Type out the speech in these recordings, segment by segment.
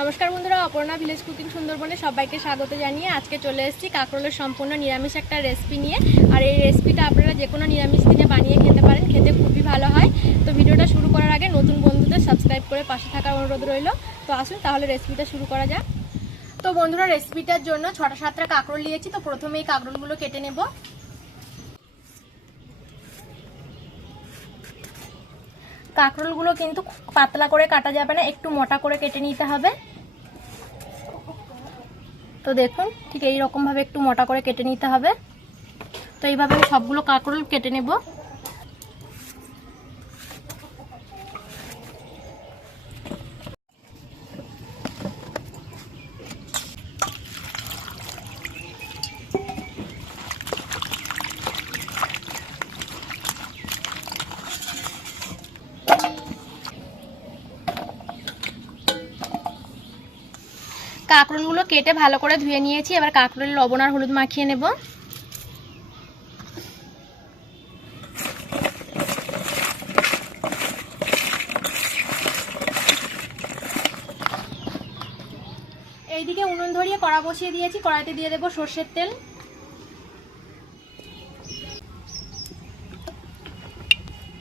নমস্কার বন্ধুরা, Aparna village cooking সুন্দরবনে সবাইকে স্বাগত জানিয়ে আজকে চলে এসেছি কাঁকরোলের সম্পূর্ণ নিরামিষ একটা রেসিপি নিয়ে। আর এই রেসিপিটা আপনারা যে কোনো নিরামিষ দিনে বানিয়ে খেতে পারেন, খেতে খুবই ভালো হয়। তো ভিডিওটা শুরু করার আগে নতুন বন্ধুদের সাবস্ক্রাইব করে পাশে থাকার অনুরোধ রইল। তো আসুন তাহলে রেসিপিটা শুরু করা যাক। তো বন্ধুরা, রেসিপিটার জন্য 6-7টা কাঁকরোল নিয়েছি। তো প্রথমে এই কাঁকরোলগুলো কেটে নেব। কাঁকরোলগুলো কিন্তু পাতলা করে কাটা যাবে না, একটু মোটা করে কেটে নিতে হবে। তো দেখুন, ঠিক এই রকম ভাবে একটু মোটা করে কেটে নিতে হবে। তো এইভাবে আমি সবগুলো কাঁকরোল কেটে নেব। কাঁকরোলগুলো কেটে ভালো করে ধুয়ে নিয়েছি। এবার কাঁকরোলের লবণ আর হলুদ মাখিয়ে নেব। এইদিকে উনুন ধরিয়ে কড়া বসিয়ে দিয়েছি। কড়াইতে দিয়ে দেব সর্ষের তেল।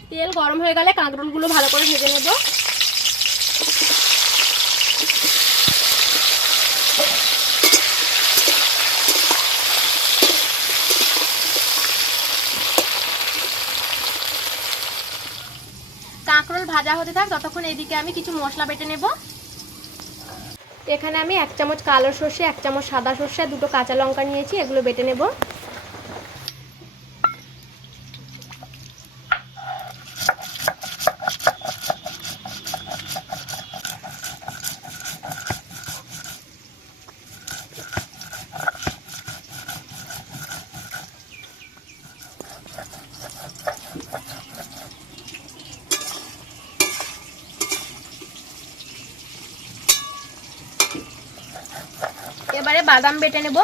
তেল গরম হয়ে গেলে কাঁকরোলগুলো ভালো করে ভেজে নেব। কাঁকরোল ভাজা হতে থাক, ততক্ষণ এইদিকে আমি কিছু মশলা বেটে নেব। এখানে আমি 1 চামচ কালো সর্ষে, 1 চামচ সাদা সর্ষে, 2টো কাঁচা লঙ্কা নিয়েছি, এগুলো বেটে নেব। এবারে বাদাম বেটে নেব।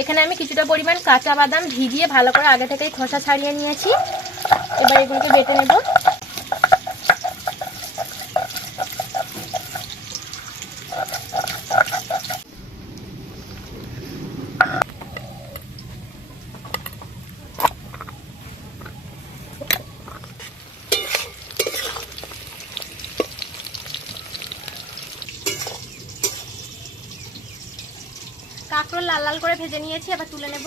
এখানে আমি কিছুটা পরিমাণ কাঁচা বাদাম ভিজিয়ে ভালো করে আগে থেকেই খোসা ছাড়িয়ে নিয়েছি। এবার এগুলোকে বেটে নেব। কাঁকরোল লাল লাল করে ভেজে নিয়েছি, এবার তুলে নেব।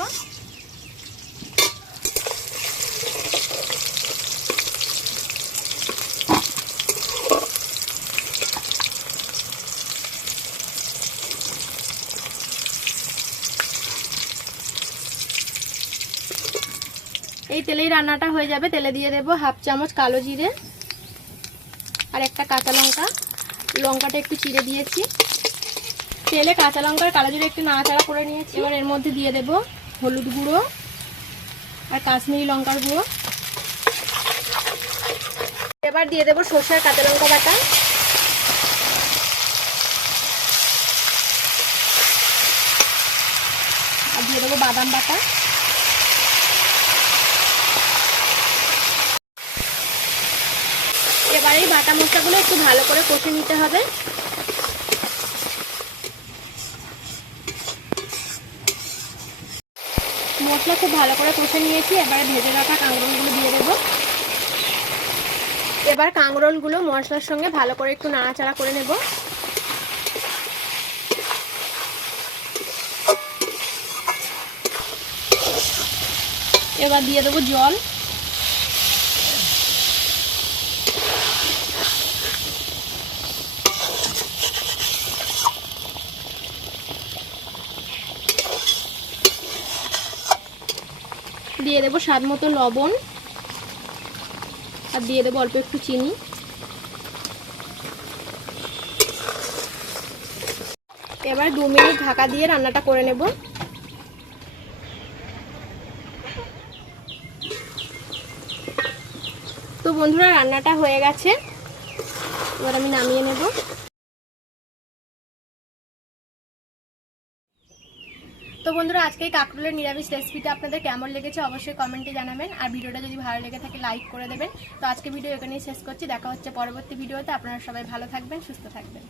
এই তেলেই রান্নাটা হয়ে যাবে। তেলে দিয়ে দেব 1/2 চামচ কালো জিরে আর একটা কাঁচা লঙ্কা। লঙ্কাটা একটু চিড়ে দিয়েছি। তেলে কাঁচা লঙ্কার কালো জিরে একটু নাড়াচাড়া করে নিয়েছি। এবার এর মধ্যে দিয়ে দেব হলুদ গুঁড়ো আর কাশ্মীরি লঙ্কার গুঁড়ো। এবার দিয়ে দেব সর্ষে আর কাঁচা লঙ্কা বাটা। আর দিয়ে দেবো বাদাম বাটা। এবার এই বাটা মশলাগুলো একটু ভালো করে কষে নিতে হবে। মশলা খুব ভালো করে কষে নিয়েছি। এবারে ভেজে রাখা কাঁকরোলগুলো দিয়ে দেবো। এবার কাঁকরোলগুলো মশলার সঙ্গে ভালো করে একটু নাড়াচাড়া করে নেব। এবার দিয়ে দেবো জল। দিয়ে দেবো স্বাদ মতো লবণ আর দিয়ে দেবো অল্প একটু চিনি। এবার 2 মিনিট ঢাকা দিয়ে রান্নাটা করে নেব। তো বন্ধুরা, রান্নাটা হয়ে গেছে। এবার আমি নামিয়ে নেব। তো বন্ধুরা, আজকে এই কাঁকরোলের নিরামিষ রেসিপিটা আপনাদের কেমন লেগেছে অবশ্যই কমেন্টে জানাবেন। আর ভিডিওটা যদি ভালো লেগে থাকে লাইক করে দেবেন। তো আজকে ভিডিও এখানেই শেষ করছি। দেখা হচ্ছে পরবর্তী ভিডিওতে। আপনারা সবাই ভালো থাকবেন, সুস্থ থাকবেন।